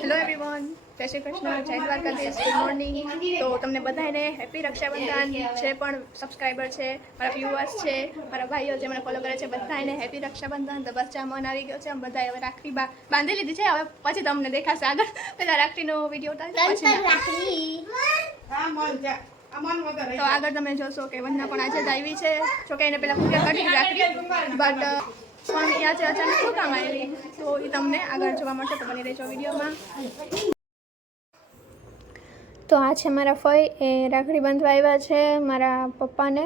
Hello everyone, જય શ્રી કૃષ્ણ, જય Dwarkadhish, good morning. તો તમને બધાને હેપી રક્ષાબંધન. જે પણ સબસ્ક્રાઈબર છે, મારા વ્યુઅર્સ છે, મારા ભાઈઓ જે મને ફોલો કરે છે, બધાને હેપી રક્ષાબંધન. તો બસ મન આવી ગયો છે, બધાએ હવે રાખડી બાંધી લીધી છે. હવે પછી તમને દેખાશે આગળ. પેલા રાખડીનો વિડીયો ઉતારી તો આગળ તમે જોશો કે વંદના પણ આજે જ આવી છે. જોકે એને પેલા પૂજા કરી રાખડી, બટ પણ આજે અચાનક શું કામ આવી તો એ તમને આગળ જોવા મળશે. તો બની રહેજો વિડીયોમાં. તો આ છે મારા ફઈ, એ રાખડી બાંધવા આવ્યા છે મારા પપ્પાને,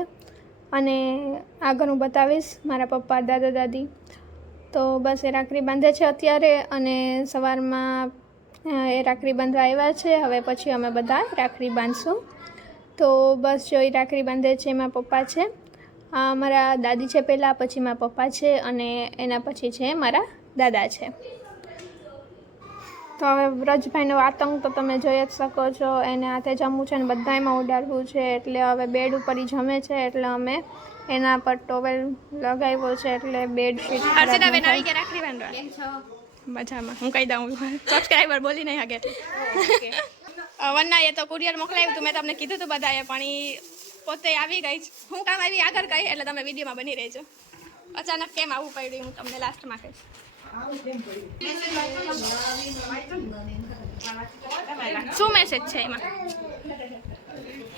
અને આગળ હું બતાવીશ મારા પપ્પા દાદા દાદી. તો બસ એ રાખડી બાંધે છે અત્યારે, અને સવારમાં એ રાખડી બાંધવા આવ્યા છે. હવે પછી અમે બધા રાખડી બાંધશું. તો બસ જો એ રાખડી બાંધે છે એમાં પપ્પા છે, મારા દાદી છે પહેલાં, પછી મારા પપ્પા છે, અને એના પછી છે મારા દાદા છે. તો હવે વ્રજભાઈનો આતંક તો તમે જોઈ જ શકો છો. એને હાથે જમવું છે ને બધામાં ઉડાડવું છે, એટલે હવે બેડ ઉપર જમે છે. એટલે અમે એના પર ટોવેલ લગાવ્યો છે, એટલે બેડશીટ. હર્ષિતાબેન આવી ગયા રાખડી બાંધવા. કેમ છો? મજામાં. હું કહી દઉં, સબસ્ક્રાઈબર બોલી નહીં શકે. વન્ના એ તો કુરિયર મોકલાવ્યું હતું, મેં તમને કીધું હતું બધાએ, પણ એ પોતે આવી ગઈ. હું કામ આવી આગળ કહી, એટલે તમે વિડીયોમાં બની રહેજો. અચાનક કેમ આવવું પડ્યું હું તમને લાસ્ટમાં કહીશ. શું મેસેજ છે એમાં?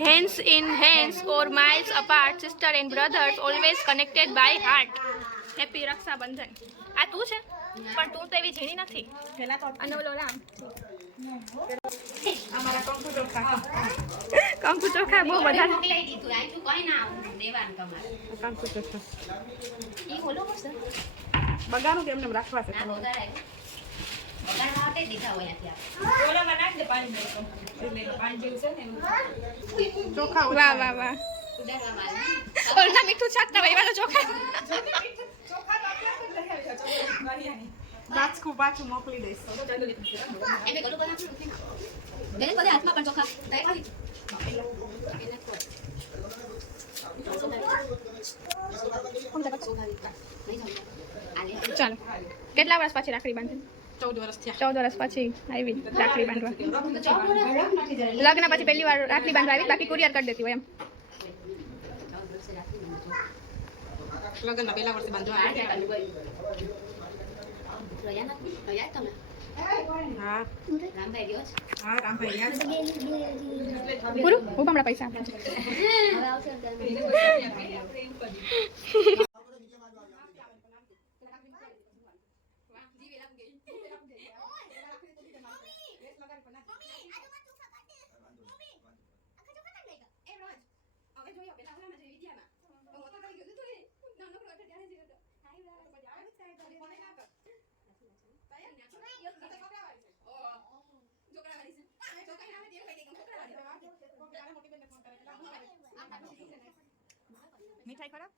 Hands in hands or miles apart, sister and brothers always connected by heart. Happy Rakshabandhan. આ તું છે, પણ તું તો એવી ઝીણી નથી. અને ઓલો રામ કંકુ ચોખા બહુ બધા બગાડું કે એમને રાખવા છે. વાહ વાહ વાહ. ઓલા મીઠું છાંટતા હોય એવા ચોખા. પાછું મોકલી દઈશ. ચાલો, કેટલા વર્ષ પછી રાખડી બાંધી? 14 વર્ષ થયા. 14 વર્ષ પછી આવી રાખડી બાંધવા. લગ્ન પછી પહેલી વાર રાખડી બાંધવા આવી, બાકી કુરિયર કરી દેતી હોય એમ. લગ્ન પહેલા વર્ષે બાંધવા પૂરું હું હમણાં પૈસા મીઠાઈ ખરા.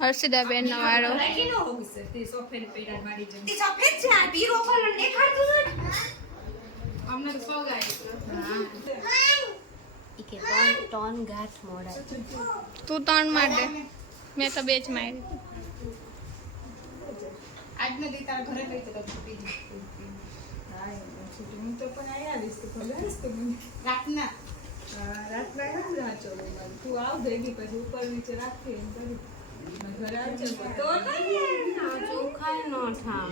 હર્ષિદાબેન નો વારો. તું 3 માટે, મેં તો 2 જ મારી. આજનો દી તારા ઘરે લઈ જતો હું તો પણ આવીશ તો રાતના તું આવ ભેગી, પછી ઉપર નીચે રાખી એમ કરી ઘરે આવજો. તો ચોખા નો ઠામ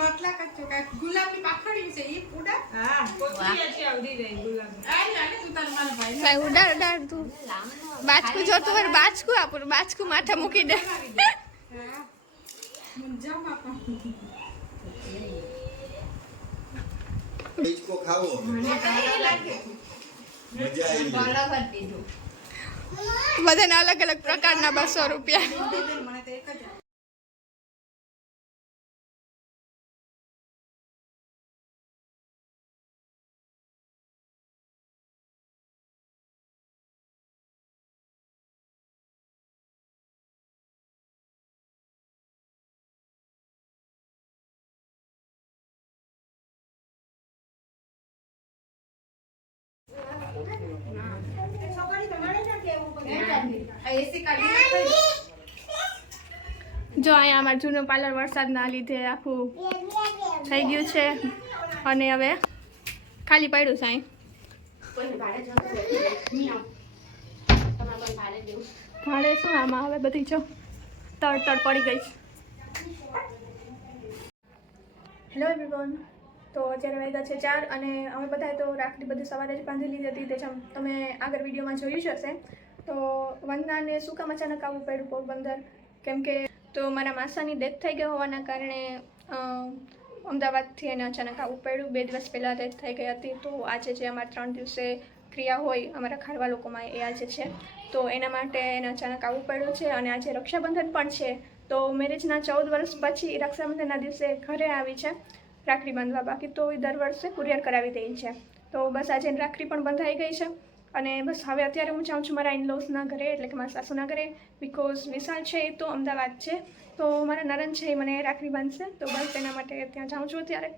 મતલા કચ્ચો કા ગુલાબની પાખડી છે ઈ પૂડા. હા કોથળી છે આવડી રહી ગુલાબની. આ લાને તું તાર મારા ભાઈ ઉડાડ ઉડાડ તું બાચકુ જોતું હોય બાચકુ આપું, બાચકુ માથે મૂકી દે. હા મુંજામાં પણ इसको खाओ બધાને અલગ અલગ પ્રકારના 200 રૂપિયા. એસી કાઢી જો અહીંયા અમારું જૂનું પાર્લર વરસાદના લીધે આખું થઈ ગયું છે અને હવે ખાલી પડ્યું છે અહીં. ભાડે શું આમાં હવે બધી જો તડ પડી ગઈ છે. હેલો એવરીવન, તો અત્યારે વાગ્યા છે 4 અને અમે બધાએ તો રાખડી બધી સવારે જ બાંધી લીધી હતી. તે તમે આગળ વિડીયોમાં જોયું જ હશે. તો વંદનાને શું કામ અચાનક આવવું પડ્યું પોરબંદર, કેમ કે તો મારા માસાની ડેથ થઈ ગઈ હોવાના કારણે અમદાવાદથી એને અચાનક આવવું પડ્યું. 2 દિવસ પહેલાં ડેથ થઈ ગઈ હતી. તો આજે જે અમારા 3 દિવસે ક્રિયા હોય અમારા ખારવા લોકોમાં એ આજે છે, તો એના માટે એને અચાનક આવવું પડ્યું છે. અને આજે રક્ષાબંધન પણ છે, તો મેરેજના 14 વર્ષ પછી રક્ષાબંધનના દિવસે ઘરે આવી છે રાખડી બાંધવા. બાકી તો એ દર વર્ષે કુરિયર કરાવી દે છે. તો બસ આજે રાખડી પણ બંધાઈ ગઈ છે અને બસ હવે અત્યારે હું જાઉં છું મારા ઇનલોઝના ઘરે, એટલે કે મારા સાસુના ઘરે, બિકોઝ વિશાલ છે એ તો અમદાવાદ છે, તો મારા નરન છે એ મને રાખડી બાંધશે. તો બસ એના માટે ત્યાં જાઉં છું અત્યારે.